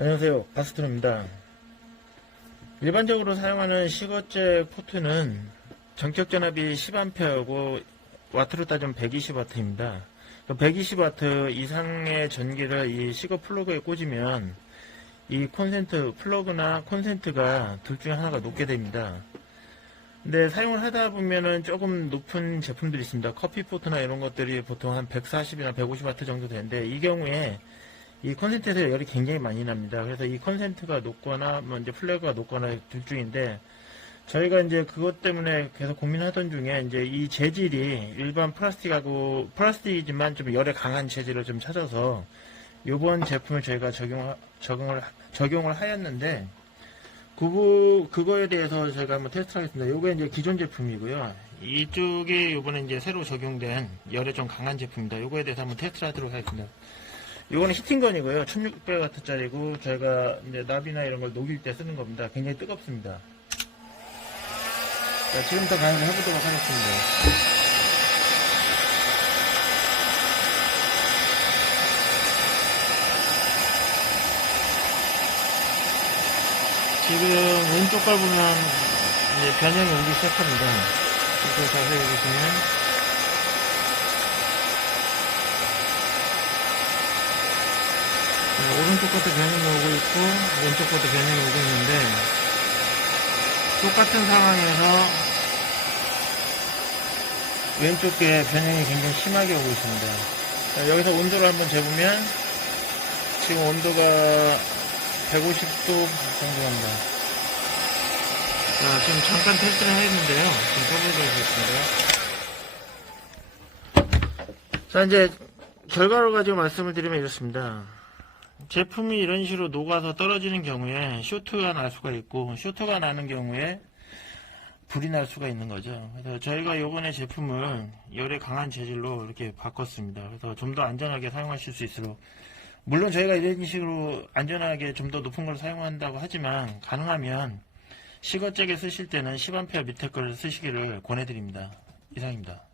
안녕하세요. 바스트로입니다. 일반적으로 사용하는 시거제 포트는 전격 전압이 10A고 와트로 따지면 120W입니다. 120W 이상의 전기를 이 시거 플러그에 꽂으면 이 콘센트, 플러그나 콘센트가 둘 중에 하나가 녹게 됩니다. 근데 사용을 하다 보면은 조금 높은 제품들이 있습니다. 커피 포트나 이런 것들이 보통 한 140이나 150W 정도 되는데 이 경우에 이 콘센트에서 열이 굉장히 많이 납니다. 그래서 이 콘센트가 녹거나 뭐 이제 플래그가 녹거나 둘 중인데 저희가 이제 그것 때문에 계속 고민하던 중에 이제 이 재질이 일반 플라스틱하고 플라스틱이지만 좀 열에 강한 재질을 좀 찾아서 이번 제품을 저희가 적용 적용을 적용을 하였는데 그거 그거에 대해서 저희가 한번 테스트하겠습니다. 요게 이제 기존 제품이고요. 이쪽에 요번에 이제 새로 적용된 열에 좀 강한 제품입니다. 요거에 대해서 한번 테스트를 하도록 하겠습니다. 요거는 히팅건이고요. 1600W짜리고 저희가 이제 나비나 이런 걸 녹일 때 쓰는 겁니다. 굉장히 뜨겁습니다. 자, 지금부터 가용을 해보도록 하겠습니다. 지금 왼쪽 걸 보면 이제 변형이 오기 시작합니다. 이렇게 자세히 보시면 오른쪽 것도 변형이 오고 있고 왼쪽 것도 변형이 오고 있는데 똑같은 상황에서 왼쪽 게 변형이 굉장히 심하게 오고 있습니다. 자, 여기서 온도를 한번 재보면 지금 온도가 150도 정도 갑니다. 자, 지금 잠깐 테스트를 했는데요. 지금 써보도록 하겠습니다. 자, 이제 결과를 가지고 말씀을 드리면 이렇습니다. 제품이 이런 식으로 녹아서 떨어지는 경우에 쇼트가 날 수가 있고 쇼트가 나는 경우에 불이 날 수가 있는 거죠. 그래서 저희가 요번에 제품을 열에 강한 재질로 이렇게 바꿨습니다. 그래서 좀 더 안전하게 사용하실 수 있도록 물론 저희가 이런 식으로 안전하게 좀 더 높은 걸 사용한다고 하지만 가능하면 시거잭에 쓰실 때는 10A 밑에 걸 쓰시기를 권해드립니다. 이상입니다.